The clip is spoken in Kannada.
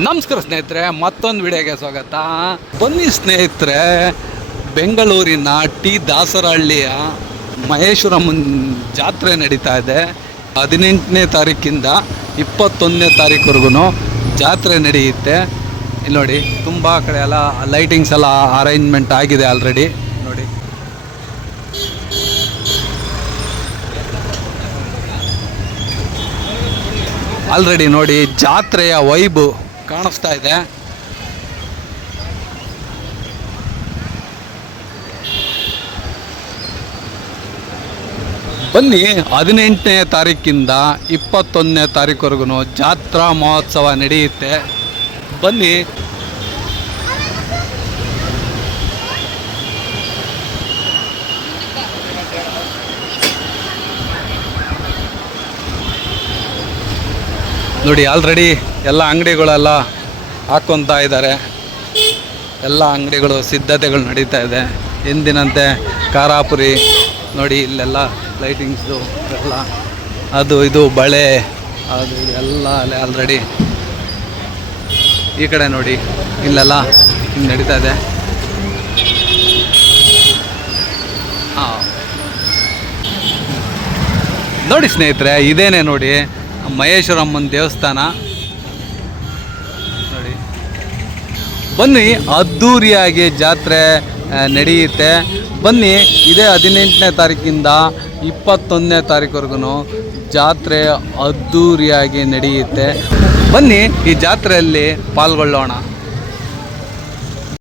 ನಮಸ್ಕಾರ ಸ್ನೇಹಿತರೆ, ಮತ್ತೊಂದು ವಿಡಿಯೋಗೆ ಸ್ವಾಗತ. ಬನ್ನಿ ಸ್ನೇಹಿತರೆ, ಬೆಂಗಳೂರಿನ ಟಿ ದಾಸರಹಳ್ಳಿಯ ಮಹೇಶ್ವರಮ್ಮನ ಜಾತ್ರೆ ನಡೀತಾ ಇದೆ. 18ನೇ ತಾರೀಕಿಂದ 21ನೇ ತಾರೀಕುವರೆಗೂ ಜಾತ್ರೆ ನಡೆಯುತ್ತೆ. ಇಲ್ಲಿ ನೋಡಿ, ತುಂಬ ಕಡೆ ಎಲ್ಲ ಲೈಟಿಂಗ್ಸ್ ಎಲ್ಲ ಅರೇಂಜ್ಮೆಂಟ್ ಆಗಿದೆ ಆಲ್ರೆಡಿ. ನೋಡಿ, ಆಲ್ರೆಡಿ ನೋಡಿ ಜಾತ್ರೆಯ ವೈಬ್ ಕಾಣಿಸ್ತಾ ಇದೆ. ಬನ್ನಿ, 18ನೇ ತಾರೀಕಿಂದ 21ನೇ ತಾರೀಕುವರೆಗೂ ಜಾತ್ರಾ ಮಹೋತ್ಸವ ನಡೆಯುತ್ತೆ. ಬನ್ನಿ. ನೋಡಿ, ಆಲ್ರೆಡಿ ಎಲ್ಲ ಅಂಗಡಿಗಳೆಲ್ಲ ಹಾಕ್ಕೊತಾ ಇದ್ದಾರೆ. ಎಲ್ಲ ಅಂಗಡಿಗಳು ಸಿದ್ಧತೆಗಳು ನಡೀತಾ ಇದೆ. ಎಂದಿನಂತೆ ಖಾರಾಪುರಿ ನೋಡಿ, ಇಲ್ಲೆಲ್ಲ ಲೈಟಿಂಗ್ಸು ಎಲ್ಲ ಅದು ಇದು ಬಳೆ ಅದು ಎಲ್ಲ ಅಲ್ಲೇ ಆಲ್ರೆಡಿ. ಈ ಕಡೆ ನೋಡಿ, ಇಲ್ಲೆಲ್ಲ ಹಿಂಗೆ ನಡೀತಾ ಇದೆ. ಹಾಂ, ನೋಡಿ ಸ್ನೇಹಿತರೆ, ಇದೇನೆ ನೋಡಿ ಮಹೇಶ್ವರಮ್ಮನ ದೇವಸ್ಥಾನ. ನೋಡಿ, ಬನ್ನಿ, ಅದ್ಧೂರಿಯಾಗಿ ಜಾತ್ರೆ ನಡೆಯುತ್ತೆ. ಬನ್ನಿ, ಇದೇ 18ನೇ ತಾರೀಕಿಂದ 21ನೇ ತಾರೀಕುವರೆಗೂ ಜಾತ್ರೆ ಅದ್ಧೂರಿಯಾಗಿ ನಡೆಯುತ್ತೆ. ಬನ್ನಿ, ಈ ಜಾತ್ರೆಯಲ್ಲಿ ಪಾಲ್ಗೊಳ್ಳೋಣ.